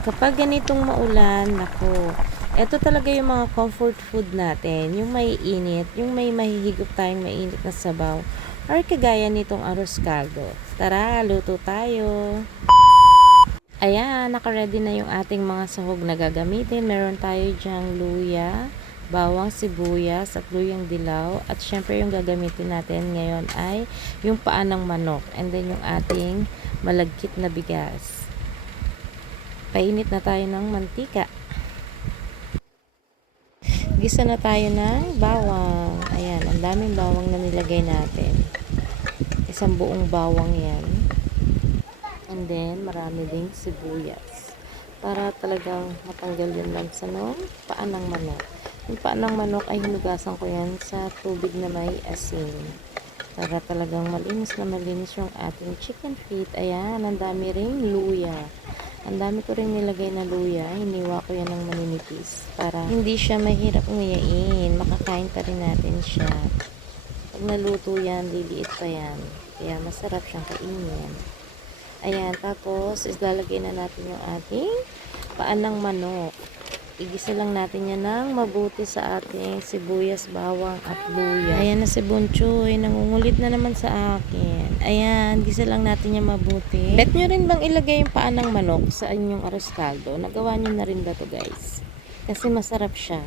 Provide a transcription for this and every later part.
Kapag ganitong maulan, nako, eto talaga yung mga comfort food natin, yung may init, yung may mahihigop tayong mainit na sabaw, or kagaya nitong arroz caldo. Tara, luto tayo! Ayan, nakaready na yung ating mga sahog na gagamitin. Meron tayo dyang luya, bawang, sibuyas, at luyang dilaw. At syempre yung gagamitin natin ngayon ay yung paa ng manok. And then yung ating malagkit na bigas. Painit na tayo ng mantika. Gisa na tayo ng bawang. Ayan, ang daming bawang na nilagay natin. Isang buong bawang yan. And then, marami ding sibuyas. Para talagang matanggal yung lansa ng paa ng manok. Yung paa ng manok ay hinugasan ko yan sa tubig na may asin. Para talagang malinis na malinis yung ating chicken feet. Ayan, ang dami ring luya. Ang dami ko rin nilagay na luya. Hiniwa ko yan ng maninipis. Para hindi siya mahirap nguyain. Makakain pa rin natin siya. Pag naluto yan, liliit pa yan. Kaya masarap siyang kainin. Ayan, tapos islalagay na natin yung ating paan ng manok. Igisa lang natin yan ng mabuti sa ating sibuyas, bawang at luya. Ayan na si Bunchoy, nangungulit na naman sa akin. Ayan, gisa lang natin yan mabuti. Bet nyo rin bang ilagay yung paan ng manok sa inyong arroz caldo? Nagawa nyo na rin ba to, guys? Kasi masarap siya.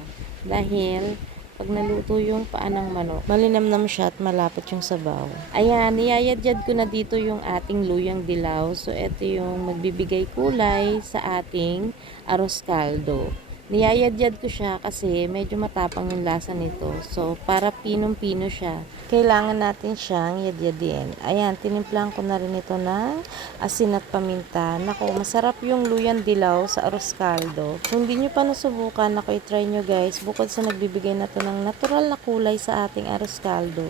Dahil pag naluto yung paa ng manok, malinamnam siya at malapot yung sabaw. Ayan, niyayadyad ko na dito yung ating luyang dilaw. So, ito yung magbibigay kulay sa ating arroz caldo. Niyayadyad ko siya kasi medyo matapang yung lasa nito. So, para pinong-pino siya, kailangan natin siyang yadyadin. Ayan, tinimplang ko na rin ito ng asin at paminta. Nako, masarap yung luyang dilaw sa arroz caldo. Kung hindi nyo pa nasubukan, nako, i-try nyo guys. Bukod sa nagbibigay na to ng natural na kulay sa ating arroz caldo,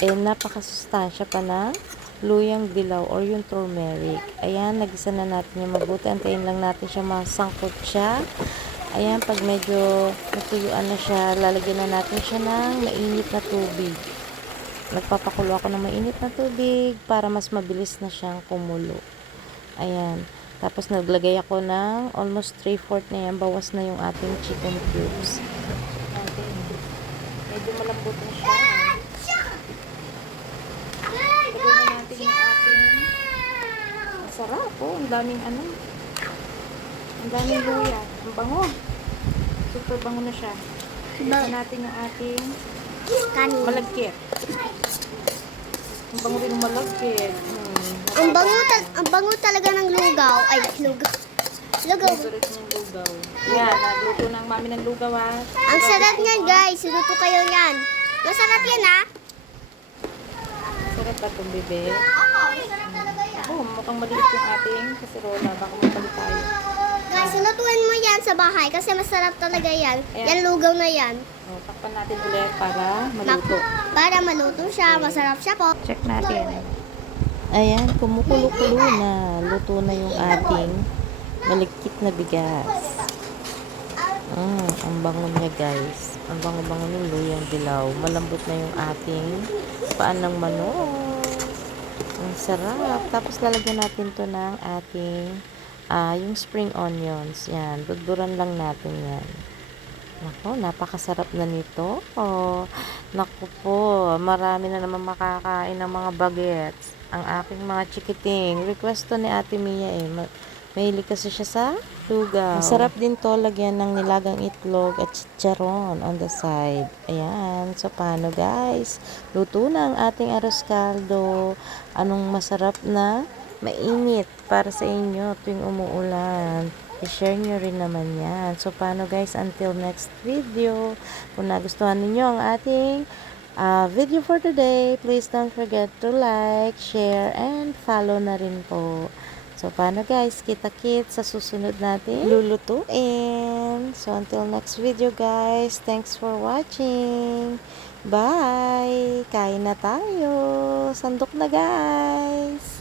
napakasustansya pa ng luyang dilaw or yung turmeric. Ayan, nagisa na natin yung mabuti. Antayin lang natin siya, masangkot siya. Ayan, pag medyo natuyuan na siya, lalagyan na natin siya ng mainit na tubig. Nagpapakulo ako ng mainit na tubig para mas mabilis na siyang kumulo. Ayan. Tapos naglagay ako ng almost 3/4 na yan. Bawas na yung ating chicken cubes. Ayan. Medyo malambot na siya. Lagyan na natin yung ating masarap po. Ang daming ang daming luya. Ang bango. Super bango na siya. Ito natin yung ating malagkit. Ang bango rin ng malagkit. Ang bango talaga ng lugaw. Ay, lugaw. Lugaw. Favorite ng lugaw. Yan, nagluto ng mami ng lugaw ha. Ang sarap niyan, guys. Luto kayo yan. Masarap yan, ha? Sarap ba itong bebe? Oo, masarap talaga yan. Oh, mukhang maliit yung ating kaserola. Baka mapalit tayo. Guys, lutuin mo yan sa bahay kasi masarap talaga yan. Ayan. Yan lugaw na yan. Oh, takpan natin ulit para maluto. Para maluto siya. Masarap siya po. Check natin. Ayan, kumukulo-kulo na. Luto na yung ating maligkit na bigas. Ang bango niya guys. Ang bango-bango ng luyang dilaw. Malambot na yung ating paan ng manok. Ang sarap. Tapos lalagyan natin to ng ating yung spring onions. Yan. Duduran lang natin yan. Nako, napakasarap na nito. Oh, nako po, marami na naman makakain ng mga bagets. Ang aking mga chikiting. Request to ni Ate Mia eh. Mahilig kasi siya sa lugaw. Masarap din to lagyan ng nilagang itlog at chicharon on the side. Ayan. So, paano guys? Luto na ang ating arroz caldo. Anong masarap na mainit para sa inyo tuwing umuulan? I-share nyo rin naman yan. So, paano guys? Until next video. Kung nagustuhan ninyo ang ating video for today, please don't forget to like, share, and follow na rin po. So, paano guys? Kita-kit sa susunod natin lulutuin. So, until next video guys. Thanks for watching. Bye! Kain na tayo. Sandok na guys!